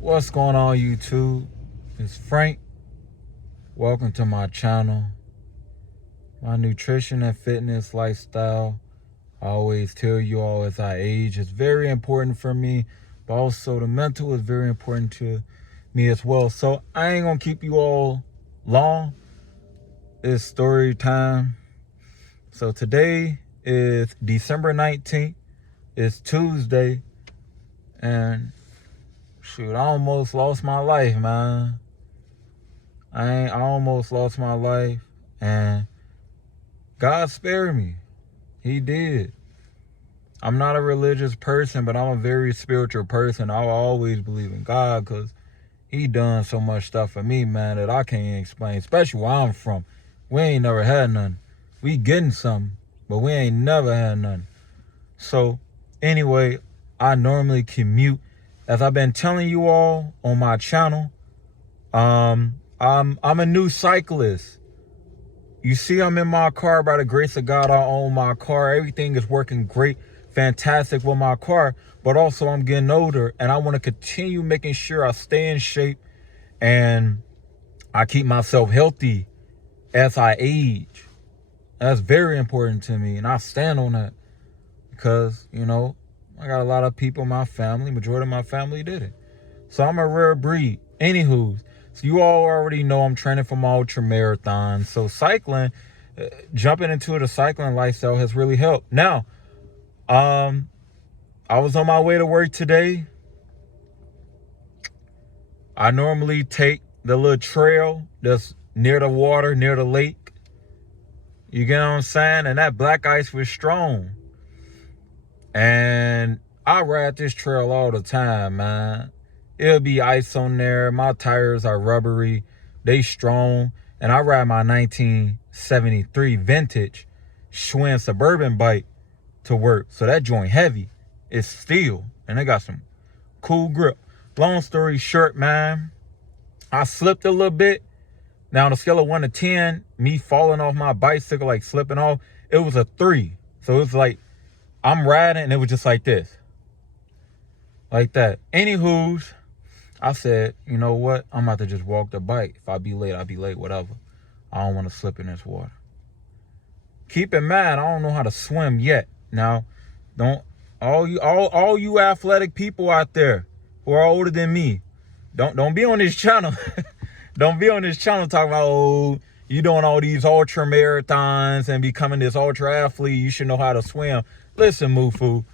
What's going on, YouTube? It's Frank. Welcome to my channel. My nutrition and fitness lifestyle. I always tell you all as I age, it's very important for me, but also the mental is very important to me as well. So I ain't gonna keep you all long. It's story time. So today is December 19th. It's Tuesday. And shoot, I almost lost my life, man. I almost lost my life, and God spared me. He did. I'm not a religious person, but I'm a very spiritual person. I'll always believe in God because he done so much stuff for me, man, that I can't explain, especially where I'm from. We ain't never had none. We getting something, but we ain't never had none. So anyway, I normally commute. As I've been telling you all on my channel, I'm a new cyclist. You see, I'm in my car. By the grace of God, I own my car. Everything is working great, fantastic with my car. But also, I'm getting older, and I want to continue making sure I stay in shape and I keep myself healthy as I age. That's very important to me, and I stand on that because, you know, I got a lot of people in my family. Majority of my family did it. So I'm a rare breed. Anywho, so you all already know I'm training for my ultra marathon. So cycling, jumping into the cycling lifestyle has really helped. Now, I was on my way to work today. I normally take the little trail that's near the water, near the lake. You get what I'm saying? And that black ice was strong. And I ride this trail all the time, man. It'll be ice on there. My tires are rubbery. They strong. And I ride my 1973 vintage Schwinn Suburban bike to work. So that joint heavy. It's steel. And they got some cool grip. Long story short, man, I slipped a little bit. Now, on a scale of 1 to 10, me falling off my bicycle, like slipping off, it was a 3. So it was like, I'm riding and it was just like this. Like that. Anywho's, I said, you know what? I'm about to just walk the bike. If I be late, I'll be late, whatever. I don't want to slip in this water. Keep in mind, I don't know how to swim yet. Now, all you athletic people out there who are older than me, don't be on this channel. Don't be on this channel talking about, oh, you doing all these ultra marathons and becoming this ultra athlete. You should know how to swim. Listen, Mufu,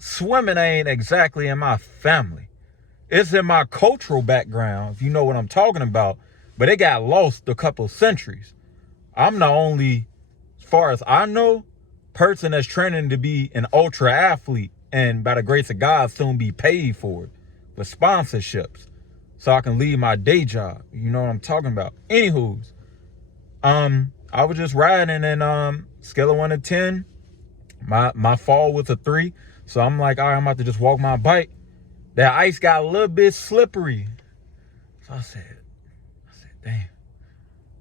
swimming ain't exactly in my family. It's in my cultural background, if you know what I'm talking about. But it got lost a couple of centuries. I'm the only, as far as I know, person that's training to be an ultra athlete, and by the grace of God, soon be paid for it with sponsorships, so I can leave my day job. You know what I'm talking about. Anywho's, I was just riding, and scale of 1 to 10, my fall was a 3. So I'm like, all right, I'm about to just walk my bike. That ice got a little bit slippery. So I said, damn,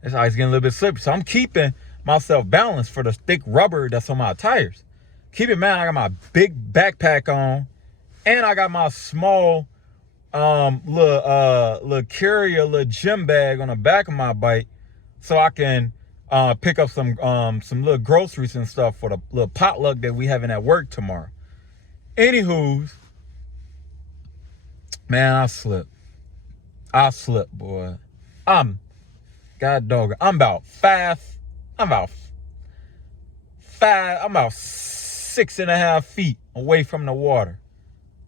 this ice getting a little bit slippery. So I'm keeping myself balanced for the thick rubber that's on my tires. Keep in mind, I got my big backpack on, and I got my small little carrier, little gym bag on the back of my bike, so I can pick up some little groceries and stuff for the little potluck that we having at work tomorrow. Anywho's, man, I slipped, boy. God dog, I'm about 6.5 feet away from the water.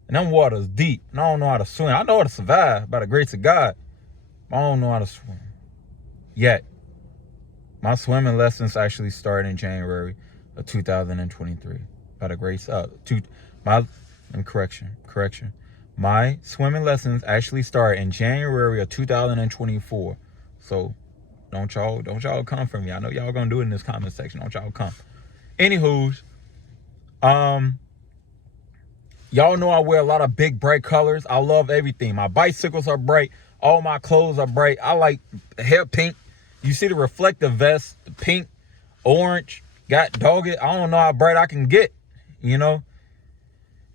And them water's deep. And I don't know how to swim. I know how to survive by the grace of God. But I don't know how to swim yet. My swimming lessons actually start in January of 2023. By the grace of correction. My swimming lessons actually start in January of 2024. So don't y'all come for me. I know y'all gonna do it in this comment section. Don't y'all come. Anywho's, y'all know I wear a lot of big, bright colors. I love everything. My bicycles are bright. All my clothes are bright. I like hair pink. You see the reflective vest, the pink, orange, got dog it. I don't know how bright I can get, you know.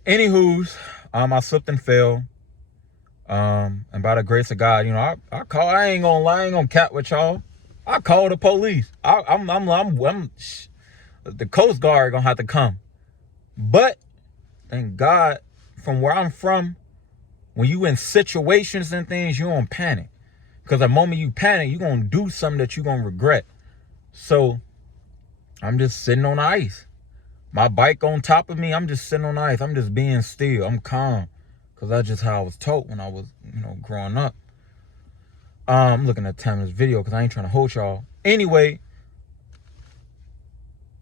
Anywho's, I slipped and fell. And by the grace of God, you know, I ain't gonna lie, I ain't gonna cap with y'all. I call the police. The Coast Guard gonna have to come. But thank God, from where I'm from, when you in situations and things, you don't panic. Because the moment you panic, you're gonna do something that you're gonna regret. So I'm just sitting on the ice. My bike on top of me, I'm just sitting on the ice. I'm just being still. I'm calm. Because that's just how I was taught when I was, you know, growing up. I'm looking at the time of this video because I ain't trying to hold y'all. Anyway,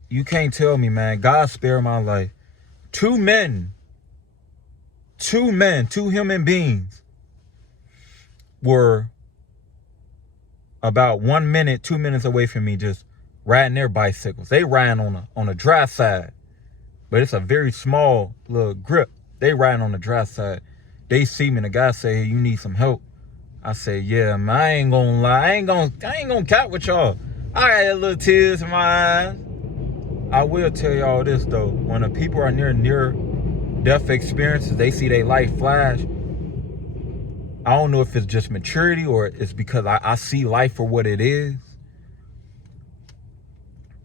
you can't tell me, man. God spared my life. Two human beings were about 1 minute, 2 minutes away from me just riding their bicycles. They riding on a dry side. But it's a very small little grip. They riding on the dry side. They see me and the guy say, hey, you need some help. I say, yeah, man, I ain't gonna lie. I ain't gonna cap with y'all. I had little tears in my eyes. I will tell y'all this though. When the people are near death experiences, they see their life flash. I don't know if it's just maturity or it's because I see life for what it is.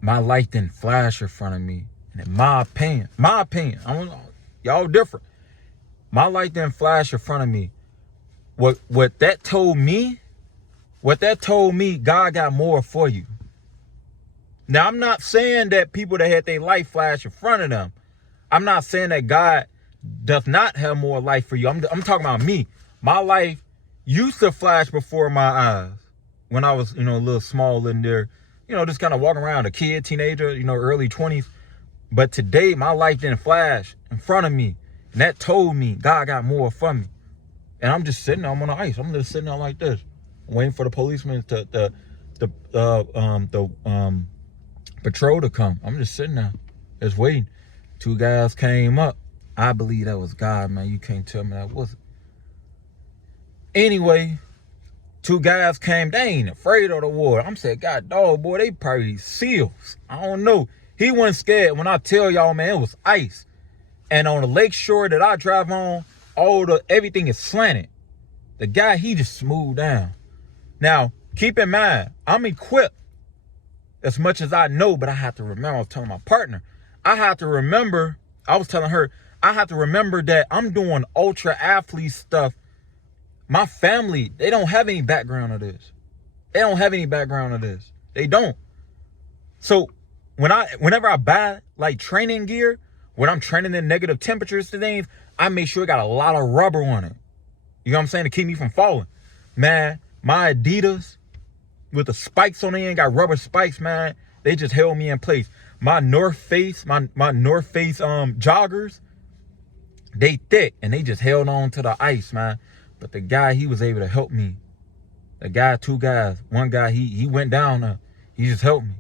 My life didn't flash in front of me. And in my opinion, I don't know, y'all different. My light didn't flash in front of me. What that told me, God got more for you. Now, I'm not saying that people that had their light flash in front of them, I'm not saying that God does not have more life for you. I'm talking about me. My life used to flash before my eyes when I was, you know, a little small in there, you know, just kind of walking around, a kid, teenager, you know, early 20s. But today, my life didn't flash in front of me. And that told me God got more for me. And I'm just sitting there, I'm on the ice. I'm just sitting there like this, waiting for the policeman the patrol to come. I'm just sitting there, just waiting. Two guys came up. I believe that was God, man. You can't tell me that wasn't. Anyway, two guys came. They ain't afraid of the water. I'm saying, God, dog, boy, they probably seals. I don't know. He wasn't scared. When I tell y'all, man, it was ice. And on the lake shore that I drive on, everything is slanted. The guy, he just smoothed down. Now, keep in mind, I'm equipped as much as I know, but I have to remember, I was telling my partner, I have to remember, I was telling her, I have to remember that I'm doing ultra athlete stuff. My family, they don't have any background of this. They don't have any background of this. They don't. So whenever I buy like training gear, when I'm training in negative temperatures to things, I make sure it got a lot of rubber on it. You know what I'm saying? To keep me from falling. Man, my Adidas with the spikes on the end, got rubber spikes, man. They just held me in place. My North Face, my North Face joggers, they thick and they just held on to the ice, man. But the guy, he was able to help me. The guy, two guys. One guy, he went down there. He just helped me.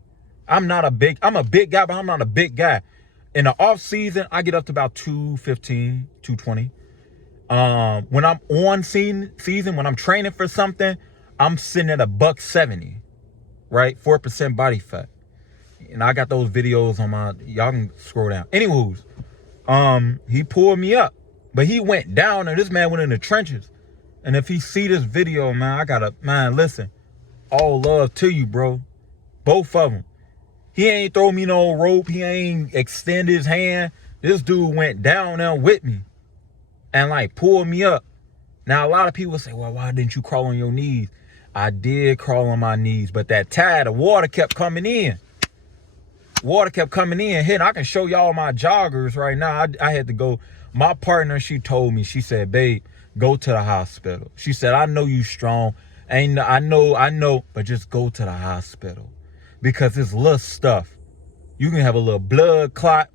I'm a big guy, but I'm not a big guy. In the off season, I get up to about 215, 220. When I'm on season, when I'm training for something, I'm sitting at $170, right? 4% body fat. And I got those videos on my, y'all can scroll down. Anywho's, he pulled me up, but he went down and this man went in the trenches. And if he see this video, man, listen, all love to you, bro. Both of them. He ain't throw me no rope. He ain't extend his hand. This dude went down there with me and like pulled me up. Now, a lot of people say, well, why didn't you crawl on your knees? I did crawl on my knees, but that tide of water kept coming in. Water kept coming in. Here, I can show y'all my joggers right now. I had to go. My partner, she told me, she said, babe, go to the hospital. She said, I know you strong. I know, but just go to the hospital. Because it's little stuff. You can have a little blood clot,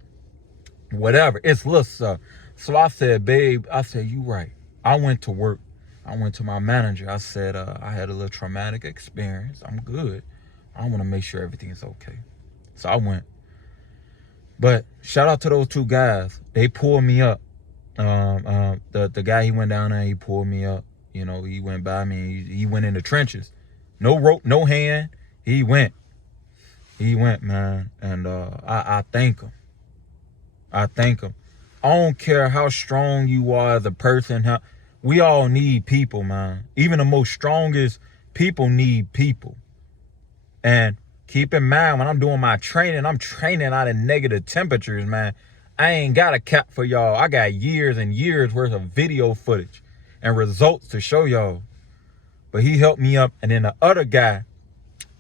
whatever. It's little stuff. So I said, babe, you right. I went to work. I went to my manager. I said, I had a little traumatic experience. I'm good. I want to make sure everything is okay. So I went. But shout out to those two guys. They pulled me up. The guy, he went down there, he pulled me up. You know, he went by me. He went in the trenches. No rope, no hand. He went, man. And I thank him. I thank him. I don't care how strong you are as a person. We all need people, man. Even the most strongest people need people. And keep in mind, when I'm doing my training, I'm training out of negative temperatures, man. I ain't got a cap for y'all. I got years and years worth of video footage and results to show y'all. But he helped me up. And then the other guy,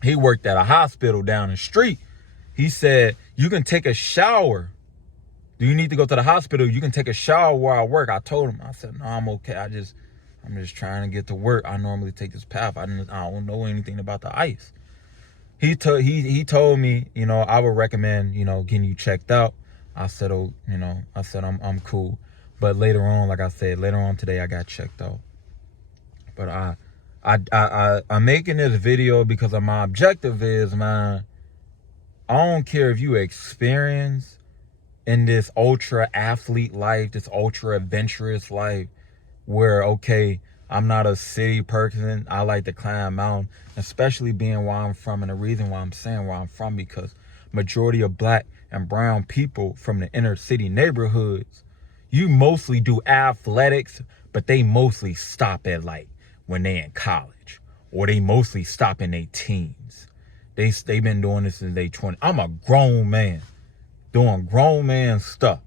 he worked at a hospital down the street. He said, you can take a shower. Do you need to go to the hospital? You can take a shower while I work. I told him, I said, no, I'm okay. I'm just trying to get to work. I normally take this path. I don't know anything about the ice. He told me, you know, I would recommend, you know, getting you checked out. I said, oh, you know, I'm cool. But later on, like I said, later on today, I got checked out. But I'm making this video because of my objective is, man, I don't care if you experience in this ultra athlete life, this ultra adventurous life, where, okay, I'm not a city person. I like to climb mountain, especially being where I'm from. And the reason why I'm saying where I'm from, because majority of black and brown people from the inner city neighborhoods, you mostly do athletics, but they mostly stop at like when they in college, or they mostly stop in their teens. They've been doing this since they 20. I'm a grown man doing grown man stuff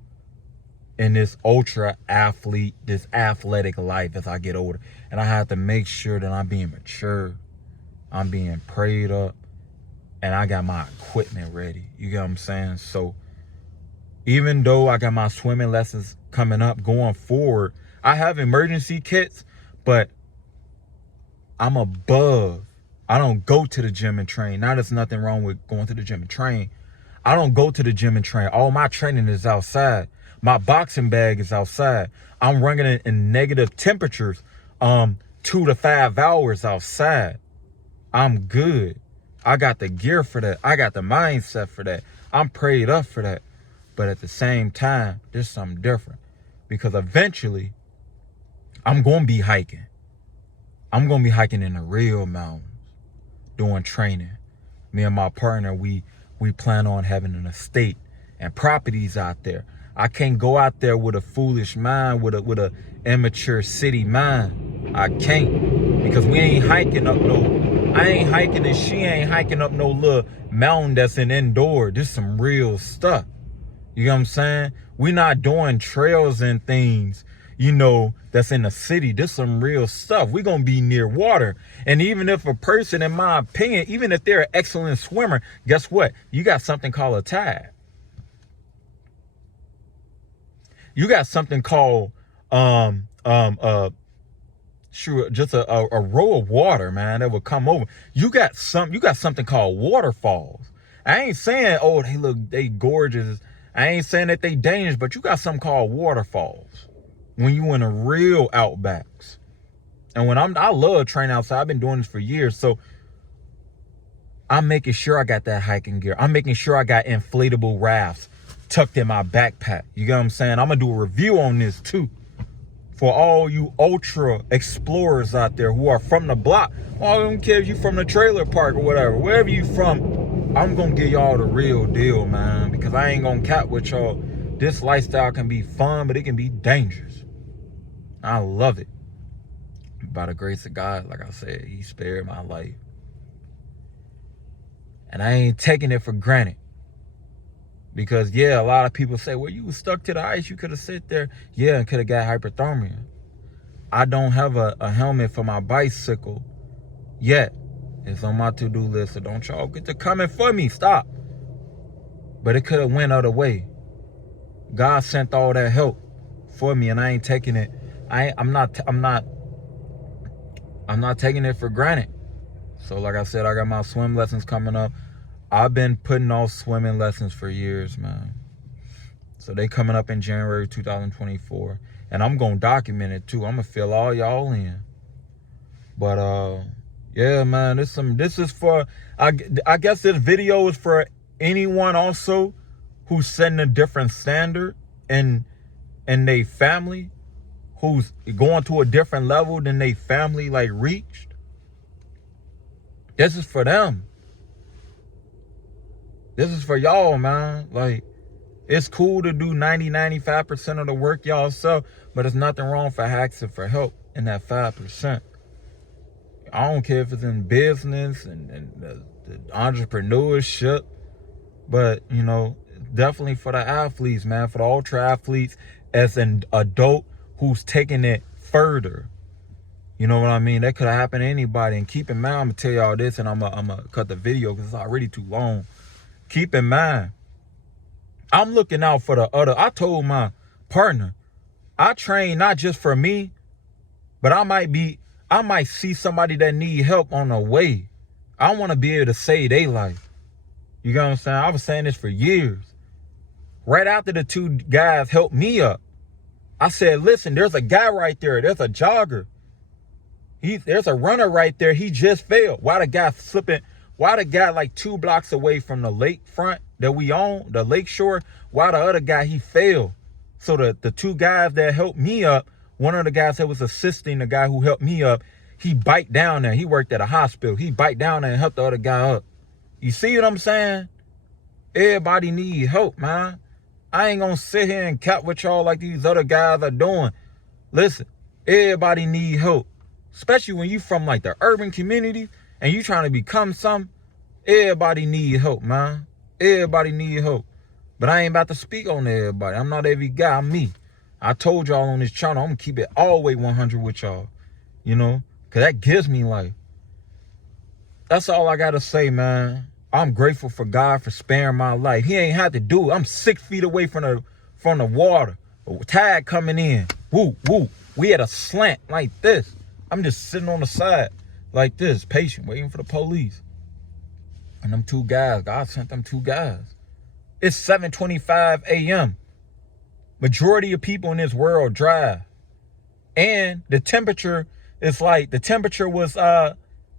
in this ultra athlete, this athletic life as I get older. And I have to make sure that I'm being mature, I'm being prayed up, and I got my equipment ready. You get what I'm saying? So even though I got my swimming lessons coming up going forward, I have emergency kits, but I'm above. I don't go to the gym and train. Now, there's nothing wrong with going to the gym and train. I don't go to the gym and train. All my training is outside. My boxing bag is outside. I'm running it in negative temperatures, 2 to 5 hours outside. I'm good. I got the gear for that. I got the mindset for that. I'm prayed up for that. But at the same time, there's something different. Because eventually, I'm going to be hiking. I'm going to be hiking in the real mountains, doing training. Me and my partner, we plan on having an estate and properties out there. I can't go out there with a foolish mind, with a immature city mind. I can't, because we ain't hiking up I ain't hiking and she ain't hiking up no little mountain that's an indoor. This some real stuff. You know what I'm saying? We not doing trails and things, you know, that's in the city. This some real stuff. We gonna be near water. And even if a person, in my opinion, even if they're an excellent swimmer, guess what? You got something called a tide. You got something called just a row of water, man, that will come over. You got something called waterfalls. I ain't saying, oh, they gorgeous. I ain't saying that they dangerous, but you got something called waterfalls when you in the real outbacks. And when I love training outside. I've been doing this for years. So I'm making sure I got that hiking gear. I'm making sure I got inflatable rafts tucked in my backpack. You get what I'm saying? I'm gonna do a review on this too, for all you ultra explorers out there who are from the block. I don't care if you from the trailer park or whatever, wherever you from, I'm gonna give y'all the real deal, man, because I ain't gonna cap with y'all. This lifestyle can be fun, but it can be dangerous. I love it. By the grace of God, like I said, he spared my life. And I ain't taking it for granted. Because, yeah, a lot of people say, well, you was stuck to the ice. You could have sit there. Yeah, and could have got hypothermia. I don't have a helmet for my bicycle yet. It's on my to-do list, so don't y'all get to coming for me. Stop. But it could have went other way. God sent all that help for me, and I ain't taking it. I'm not taking it for granted. So, like I said, I got my swim lessons coming up. I've been putting off swimming lessons for years, man. So they coming up in January 2024. And I'm going to document it too. I'm going to fill all y'all in. But, yeah, man, this is for, I guess this video is for anyone also who's setting a different standard in their family, who's going to a different level than they family, like, reached. This is for them. This is for y'all, man. Like, it's cool to do 90-95% of the work y'all self, but there's nothing wrong for asking for help. in that 5%. I don't care if it's in business and the entrepreneurship, but, you know, definitely for the athletes, man, for the ultra athletes, as an adult who's taking it further. You know what I mean? That could have happened to anybody. And keep in mind, I'm going to tell y'all this, and I'm going to cut the video because it's already too long. Keep in mind, I'm looking out for the other. I told my partner, I train not just for me, but I might see somebody that need help on the way. I want to be able to save their life. You know what I'm saying? I was saying this for years. Right after the two guys helped me up, I said, listen, there's a guy right there. There's a jogger. There's a runner right there. He just fell. Why the guy slipping? Why the guy like 2 blocks away from the lakefront that we own, the lake shore? Why the other guy, he fell? So the two guys that helped me up, one of the guys that was assisting the guy who helped me up, he biked down there. He worked at a hospital. He biked down there and helped the other guy up. You see what I'm saying? Everybody need help, man. I ain't gonna sit here and cap with y'all like these other guys are doing. Listen, everybody need help. Especially when you from like the urban community and you trying to become something. Everybody need help, man. Everybody need help. But I ain't about to speak on everybody. I'm not every guy. I'm me. I told y'all on this channel, I'm gonna keep it all the way 100 with y'all. You know? Because that gives me life. That's all I gotta say, man. I'm grateful for God for sparing my life. He ain't had to do it. I'm 6 feet away from the water. A tide coming in. Woo, woo. We had a slant like this. I'm just sitting on the side like this, patient, waiting for the police. And them two guys, God sent them two guys. It's 7:25 a.m. Majority of people in this world drive. And the temperature is like, the temperature was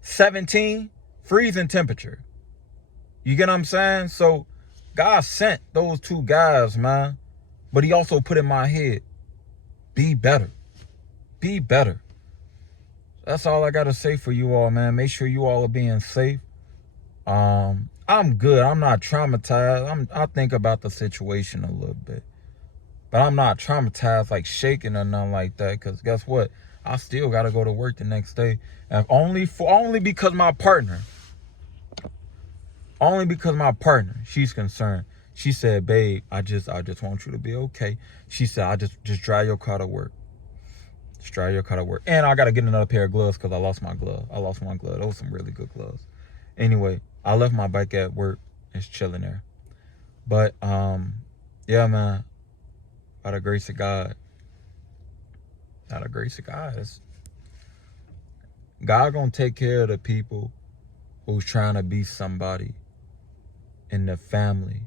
17, freezing temperature. You get what I'm saying? So God sent those two guys, man. But he also put in my head, be better. Be better. That's all I got to say for you all, man. Make sure you all are being safe. I'm good. I'm not traumatized. I think about the situation a little bit. But I'm not traumatized, like shaking or nothing like that. Because guess what? I still got to go to work the next day. And only because my partner, she's concerned. She said, babe, I just want you to be okay. She said, I just drive your car to work. Just drive your car to work. And I got to get another pair of gloves because I lost my glove. I lost one glove. Those were some really good gloves. Anyway, I left my bike at work. It's chilling there. But, yeah, man. By the grace of God. By the grace of God. God gonna take care of the people who's trying to be somebody in the family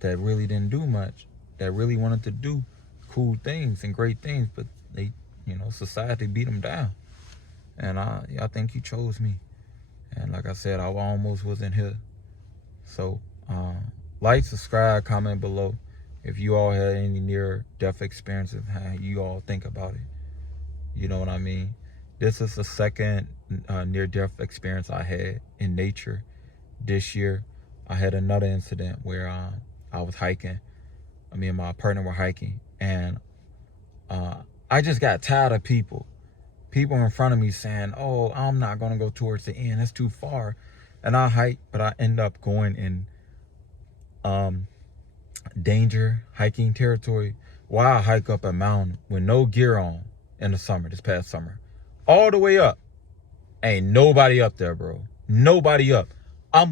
that really didn't do much, that really wanted to do cool things and great things, but they, you know, society beat them down. And I think he chose me. And like I said, I almost wasn't here. So like, subscribe, comment below if you all had any near-death experiences, how you all think about it. You know what I mean? This is the second near-death experience I had in nature this year. I had another incident where I was hiking. Me and my partner were hiking, and I just got tired of people in front of me saying, oh, I'm not going to go towards the end. It's too far. And I hike, but I end up going in danger hiking territory while I hike up a mountain with no gear on in the summer, this past summer. All the way up. Ain't nobody up there, bro. Nobody up. I'm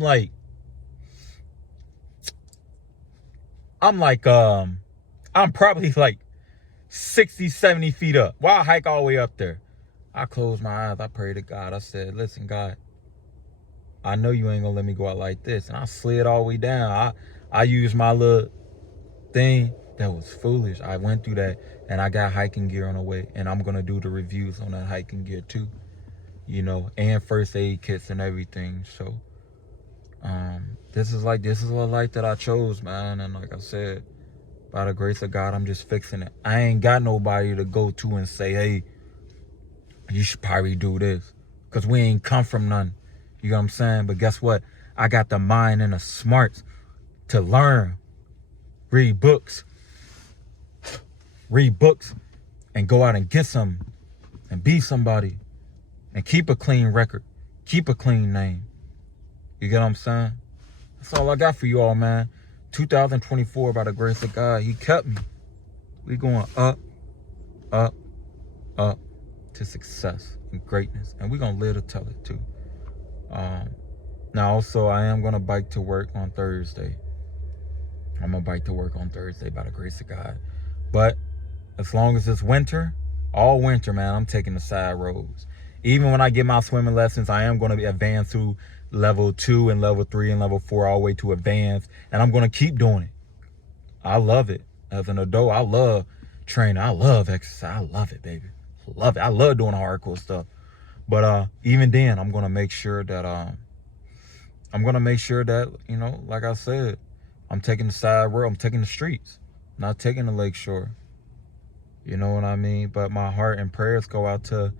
probably like 60, 70 feet up. While I hike all the way up there. I closed my eyes. I prayed to God. I said, listen, God, I know you ain't gonna let me go out like this. And I slid all the way down. I used my little thing that was foolish. I went through that, and I got hiking gear on the way. And I'm gonna do the reviews on that hiking gear too. You know, and first aid kits and everything. So this is a life that I chose, man. And like I said, by the grace of God, I'm just fixing it. I ain't got nobody to go to and say, hey, you should probably do this. Because we ain't come from none. You know what I'm saying? But guess what? I got the mind and the smarts to learn. Read books. And go out and get some and be somebody and keep a clean record. Keep a clean name. You get what I'm saying? That's all I got for you all, man. 2024, by the grace of God, he kept me. We going up, up, up to success and greatness. And we're going to live to tell it, too. Now, also, I am going to bike to work on Thursday. I'm going to bike to work on Thursday by the grace of God. But as long as it's winter, all winter, man, I'm taking the side roads. Even when I get my swimming lessons, I am going to be advanced to level 2 and level 3 and level 4 all the way to advanced. And I'm going to keep doing it. I love it. As an adult, I love training. I love exercise. I love it, baby. Love it. I love doing hardcore stuff. But even then, I'm going to make sure that, you know, like I said, I'm taking the side road. I'm taking the streets, not taking the lake shore. You know what I mean? But my heart and prayers go out to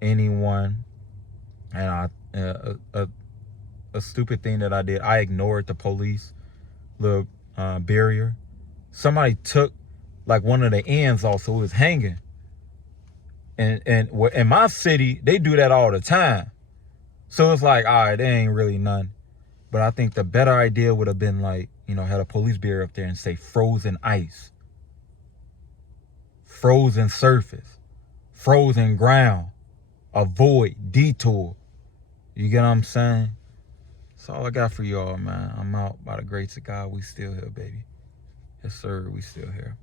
anyone. And a stupid thing that I did, I ignored the police little barrier. Somebody took like one of the ends off, so it was hanging. And in my city, they do that all the time. So it's like, all right, there ain't really none. But I think the better idea would have been like, you know, had a police barrier up there and say frozen ice, frozen surface, frozen ground, avoid, detour. You get what I'm saying? That's all I got for y'all, man. I'm out. By the grace of God, we still here, baby. Yes, sir, we still here.